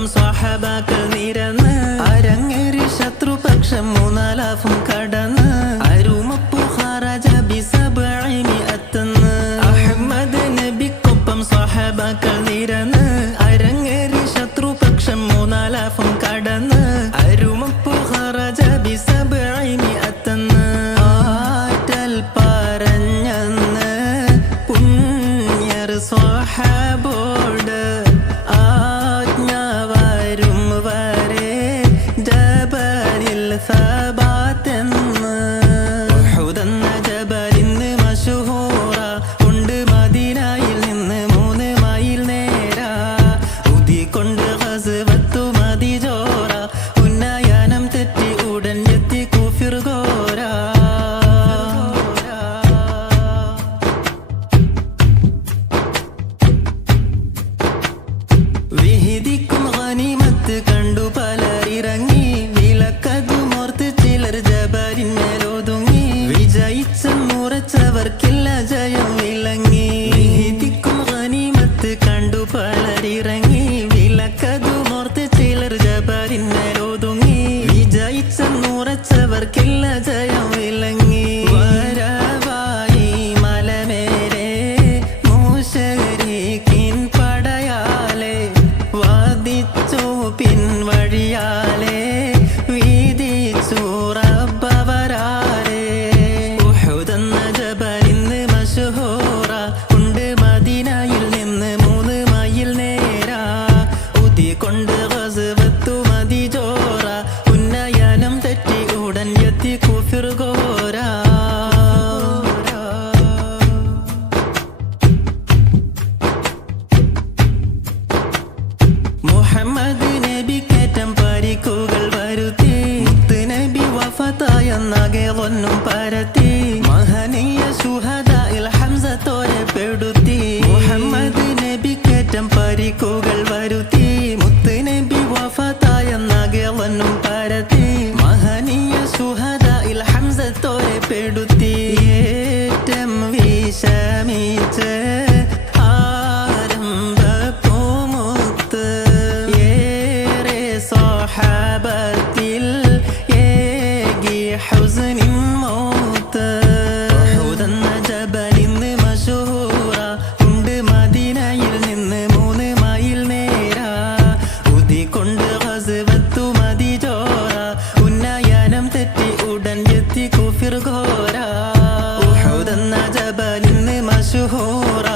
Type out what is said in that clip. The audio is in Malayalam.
നബിക്കൊപ്പം സ്വഹാബാക്കൾ നിരന്ന് അരങ്ങേറി ശത്രുപക്ഷം മൂന്നാലാഫും കടന്ന് അരുമപ്പു ഖറജ ബിസബഇമിഅത്തെന്ന് അഹ്മദ് നബിക്കൊപ്പം സ്വഹാബാക്കൾ നിരന്ന് അരങ്ങേറി ശത്രുപക്ഷം മൂന്നാലാഫും കടന്ന് അരുമപ്പു ഖറജ ബിസബഇമിഅത്തെന്ന് ആറ്റൽ പറഞ്ഞെന്ന് പുണ്യർ സ്വഹാബോട് ആജ്ഞ വരും വരെ ജബലിൽ സബാത്തെന്ന് ഉഹുദെന്ന ജബലിന്ന് മശഹൂറ ഉണ്ട് മദീനയിൽ നിന്ന് 3 മൈൽ നേരാ ഉദികൊണ്ട് ഗസ്വത്തു മദിജോറ ഉന്നയനം തെറ്റി ഉടൻ എത്തി കുഫിർ ഘോര വിഹിദിക്കും ഗനീമത്ത് കണ്ടു പലരിറങ്ങി വിലക്കതുമോർത്ത് ചിലർ ജബലിന്മേലൊതുങ്ങി വിജയിച്ചെന്നുറച്ചവർക്കില്ല ജയം വിളങ്ങി വിഹിദിക്കും ഗനീമത്ത് കണ്ടു പലരിറങ്ങി വിലക്കതുമോർത്ത് ചിലർ ജബലിന്മേലൊതുങ്ങി വിജയിച്ചെന്നുറച്ചവർക്കില്ല ജയം വിളങ്ങി വരവായി മലമേലെ മുശരിക്കിൻ പടയാലെ വാദിച്ചു പിൻവഴിയാലെ വീതിച്ചു റബ്ബവരാലെ ഉഹുദെന്ന ജബലിന്ന് മശഹൂറ ഉണ്ട് മദീനയിൽ നിന്ന് 3 മൈൽ നേരാ ഉദികൊണ്ട് ഗസ്വത്തു മദിജോറ ഉന്നയനം തെറ്റി ഉടൻ എത്തി കുഫിർ ഘോര മുഹമ്മദ് നബിക്കേറ്റം പരിക്കുകൾ വരുത്തി മുത്ത് നബി വഫാത്തായെന്നാകെ ഒന്നും പരത്തി മഹനീയ ശുഹദാഇൽ ഹംസത്തോരെ പെടുത്തി മുഹമ്മദ് നബിക്കേറ്റം പരിക്കുകൾ വരുത്തി മുത്ത് നബി വഫാത്തായെന്നാകെ ഒന്നും പരത്തി മഹനീയ ശുഹദാഇൽ ഹംസത്തോരെ പെടുത്തി ഏറ്റം വിഷമിച്ച് ആരംഭപ്പൂമുത്ത് ഏറെ സ്വഹാബത്തിൽ ഏകി ഹുസ്നിൻ മൗത്ത് ഉഹുദെന്ന ജബലിന്ന് മശഹൂറ ഉണ്ട് മദീനയിൽ നിന്ന് 3 മൈൽ നേരാ ഉദികൊണ്ട് ഗസ്വത്തു മദിജോറ ഉന്നയനം തെറ്റി ഉടൻ എത്തി കുഫിർ ഘോര ഉഹുദെന്ന ജബലിന്ന് മശഹൂറ